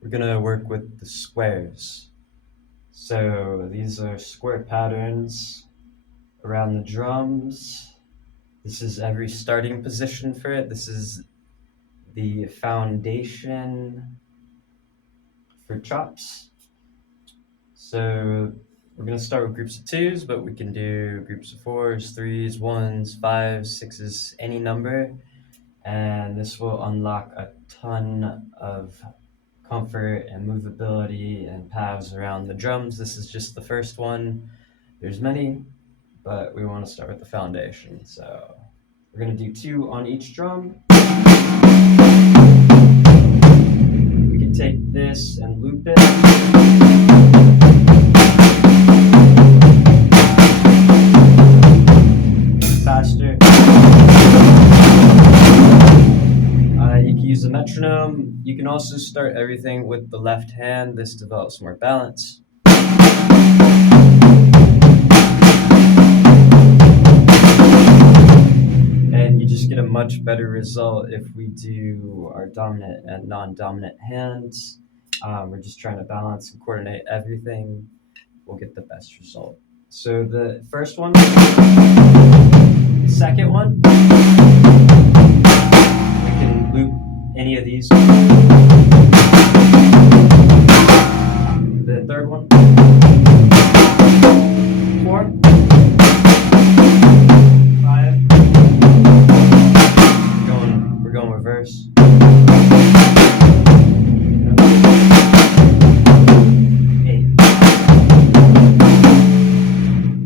we're gonna work with the squares. So these are square patterns around the drums. This is every starting position for it. This is the foundation for chops. So we're gonna start with groups of twos, but we can do groups of fours, threes, ones, fives, sixes, any number. And this will unlock a ton of comfort and movability and paths around the drums. This is just the first one. There's many, but we want to start with the foundation. So we're gonna do 2 on each drum. We can take this and loop it. Faster. You can use a metronome. You can also start everything with the left hand. This develops more balance. And you just get a much better result if we do our dominant and non-dominant hands. We're just trying to balance and coordinate everything. We'll get the best result. So the first one, the second one, we can loop any of these. The third one, 4, 5. We're going reverse. 8.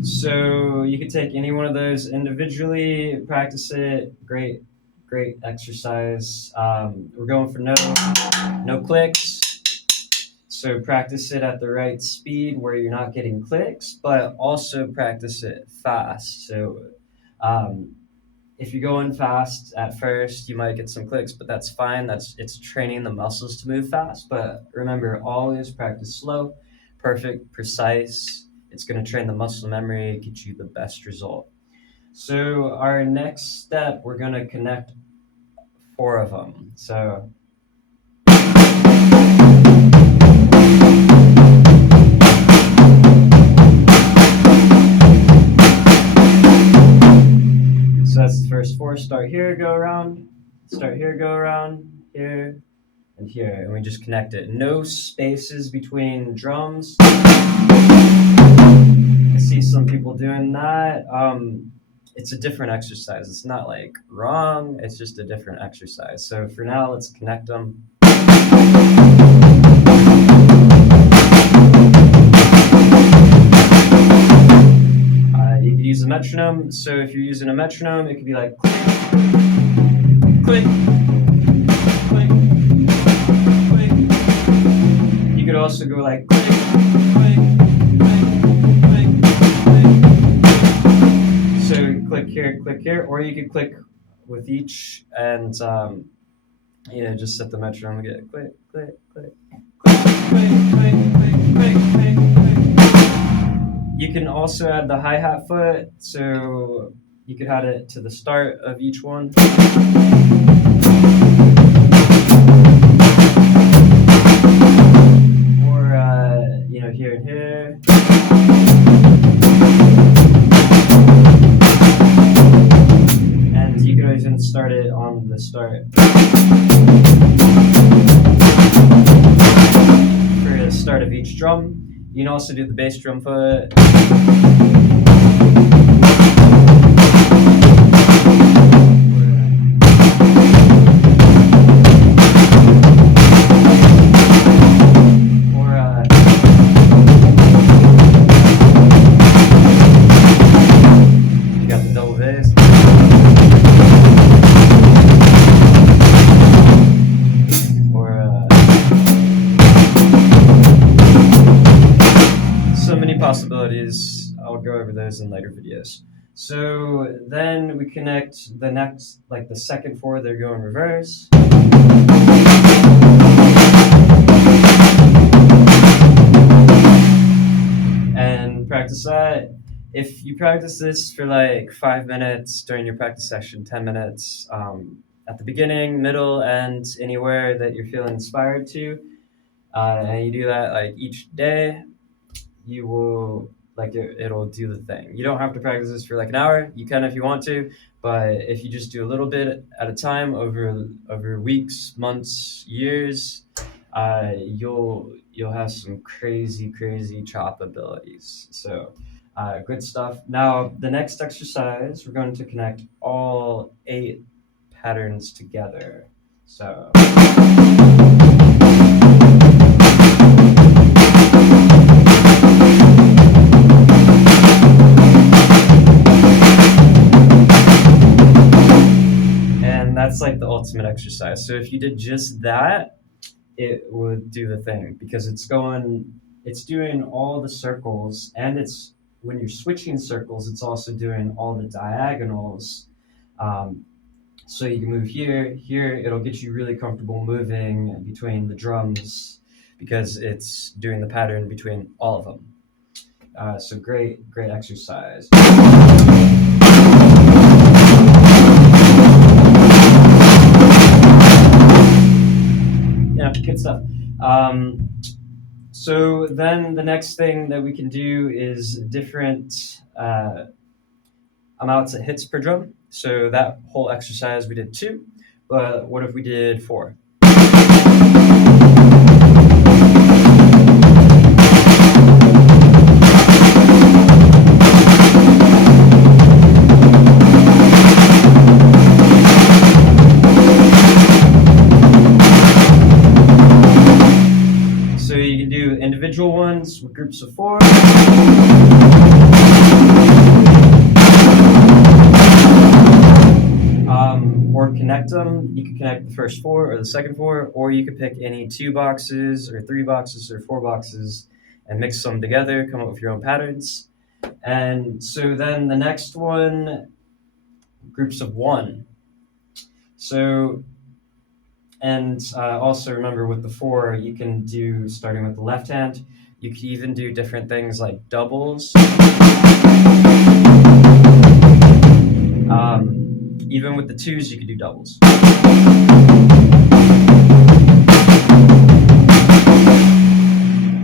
So you can take any one of those individually, practice it. Great exercise. We're going for no clicks. So practice it at the right speed where you're not getting clicks, but also practice it fast. So if you're going fast at first, you might get some clicks, but that's fine. It's training the muscles to move fast. But remember, always practice slow, perfect, precise. It's going to train the muscle memory, get you the best result. So our next step, we're going to connect 4 of them. So that's the first 4. Start here, go around. Start here, go around. Here and here. And we just connect it. No spaces between drums. I see some people doing that. It's a different exercise. It's not like wrong. It's just a different exercise. So for now, let's connect them. You could use a metronome. So if you're using a metronome, it could be like click, click, click, click. You could also go like click, click, click, click, click. So click here, or you could click with each and just set the metronome and get click, click, click, click, click, click, click, click, click, click. You can also add the hi-hat foot, so you could add it to the start of each one. Or here and here. And you can always start it on the start. For the start of each drum. You can also do the bass drum foot. You got the double bass. So many possibilities. I'll go over those in later videos. So then we connect the next, like the second 4, they're going reverse. And practice that. If you practice this for like 5 minutes during your practice session, 10 minutes, at the beginning, middle, and anywhere that you're feeling inspired to, and you do that like each day, you will like it'll do the thing. You don't have to practice this for like an hour. You can if you want to, but if you just do a little bit at a time over weeks, months, years, you'll have some crazy chop abilities. So good stuff. Now the next exercise, we're going to connect all 8 patterns together. So that's like the ultimate exercise. So if you did just that, it would do the thing because it's doing all the circles, and it's when you're switching circles, it's also doing all the diagonals. So you can move here, it'll get you really comfortable moving between the drums because it's doing the pattern between all of them. So great exercise. Yeah, good stuff. So then the next thing that we can do is different amounts of hits per drum. So that whole exercise we did 2, but what if we did 4? So you can do individual ones with groups of 4. Or connect them. You can connect the first 4 or the second 4, or you could pick any 2 boxes or 3 boxes or 4 boxes and mix them together, come up with your own patterns. And so then the next one, groups of 1. So, and also remember with the 4, you can do, starting with the left hand, you could even do different things like doubles. Even with the 2s, you could do doubles.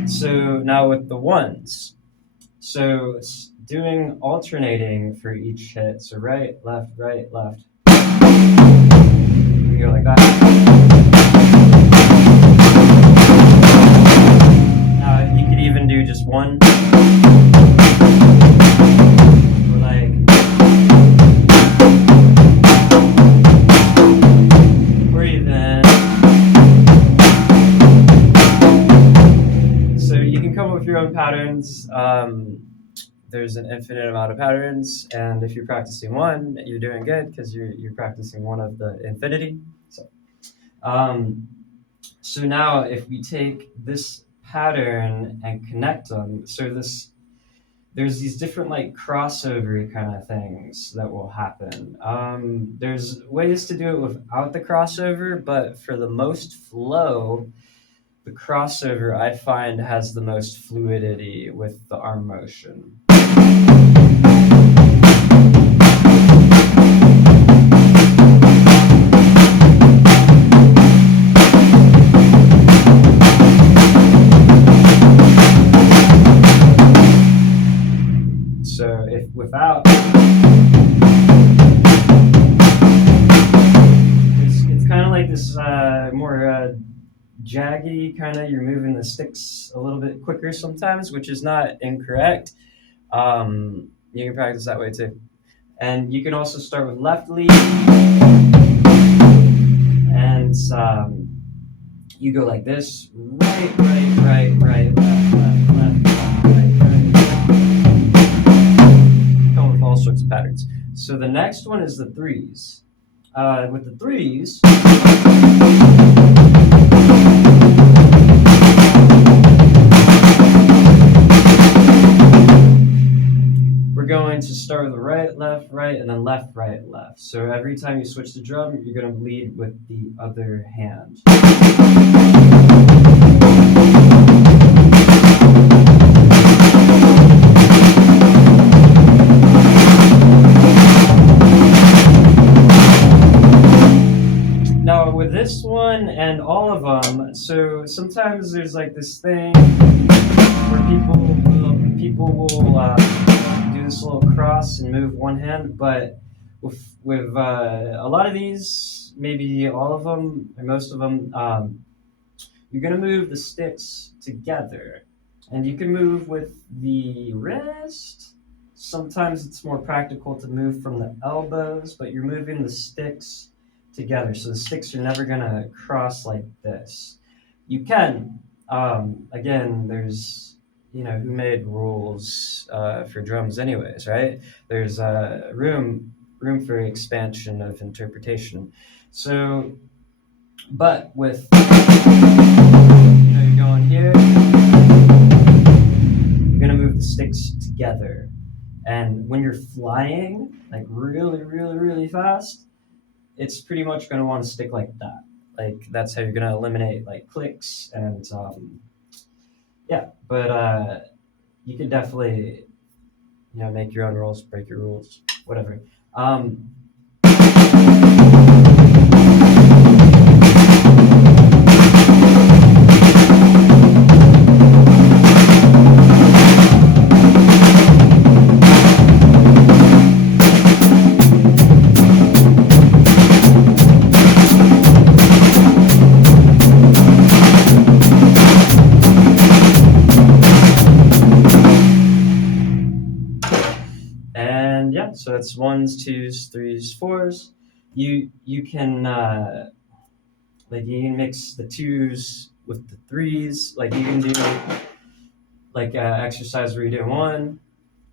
So now with the 1s, so it's doing alternating for each hit. So right, left, right, left. You can go like that. You could even do just 1. Or like. Or even. So you can come up with your own patterns. There's an infinite amount of patterns, and if you're practicing 1, you're doing good because you're practicing one of the infinity. So now if we take this pattern and connect them, so there's these different like crossover kind of things that will happen. There's ways to do it without the crossover, but for the most flow, the crossover I find has the most fluidity with the arm motion. So if without, it's kind of like this more jaggy kind of, you're moving the sticks a little bit quicker sometimes, which is not incorrect. You can practice that way too. And you can also start with left lead, and you go like this, right, left, right. Come with all sorts of patterns. So the next one is the 3s. With the 3s, we're going to start with the right, right, and then left, right, left. So every time you switch the drum, you're going to lead with the other hand. Now with this one and all of them, so sometimes sometimes there's like this thing where people will do this little cross and move one hand, but with a lot of these, maybe all of them or most of them, you're gonna move the sticks together, and you can move with the wrist. Sometimes it's more practical to move from the elbows, but you're moving the sticks together, so the sticks are never gonna cross like this. You can, again, there's, who made rules for drums anyways, right? There's room for expansion of interpretation. So, but with, you're going here, you're gonna move the sticks together. And when you're flying, like really, really, really fast, it's pretty much gonna want to stick like that. Like that's how you're gonna eliminate like clicks and yeah. But you can definitely, make your own rules, break your rules, whatever. And yeah, so it's ones, twos, threes, fours. You can like you can mix the twos with the threes. Like you can do like exercise where you're doing one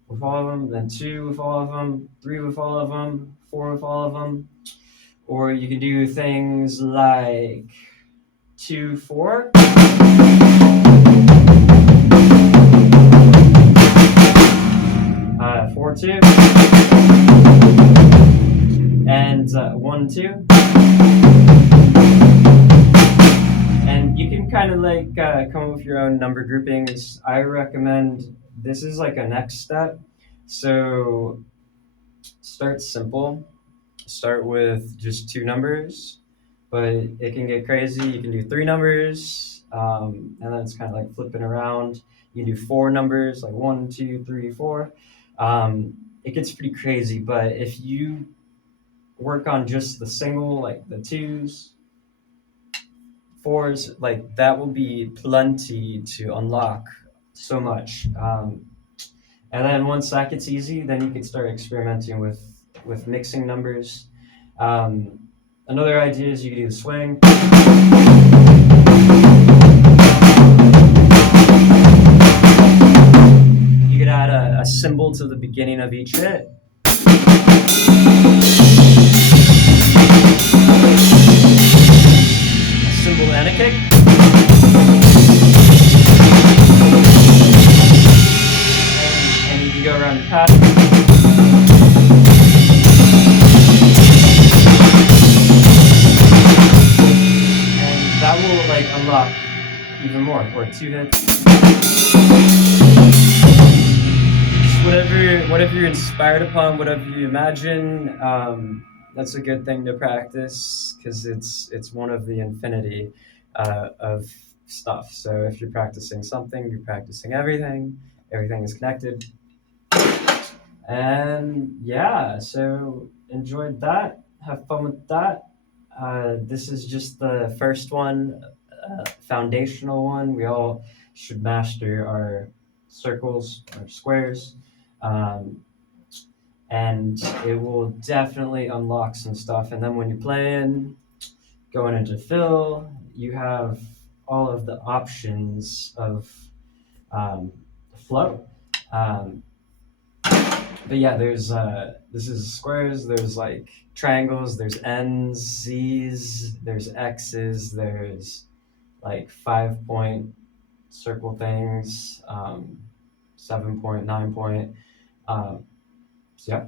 with all of them, then two with all of them, three with all of them, four with all of them. Or you can do things like 2, 4. 4, 2. And 1, 2. And you can kind of like come up with your own number groupings. I recommend, this is like a next step. So start simple. Start with just 2 numbers, but it can get crazy. You can do 3 numbers, and then it's kind of like flipping around. You can do 4 numbers, like 1, 2, 3, 4. It gets pretty crazy, but if you work on just the single, like the 2s, 4s, like that will be plenty to unlock so much. And then once that gets easy, then you can start experimenting with mixing numbers. Another idea is you can do the swing. You could add a cymbal to the beginning of each hit. A cymbal and a kick. And you can go around the pattern. That will like unlock even more, or 2 hits. Just whatever you're inspired upon, whatever you imagine, that's a good thing to practice because it's one of the infinity of stuff. So if you're practicing something, you're practicing everything. Everything is connected. And yeah, so enjoyed that. Have fun with that. This is just the first one, foundational one. We all should master our circles, our squares, and it will definitely unlock some stuff. And then when you're playing, going into fill, you have all of the options of flow. But yeah, there's this is squares. There's like triangles. There's N's, C's. There's X's. There's like 5-point circle things, 7-point, 9-point. So yeah.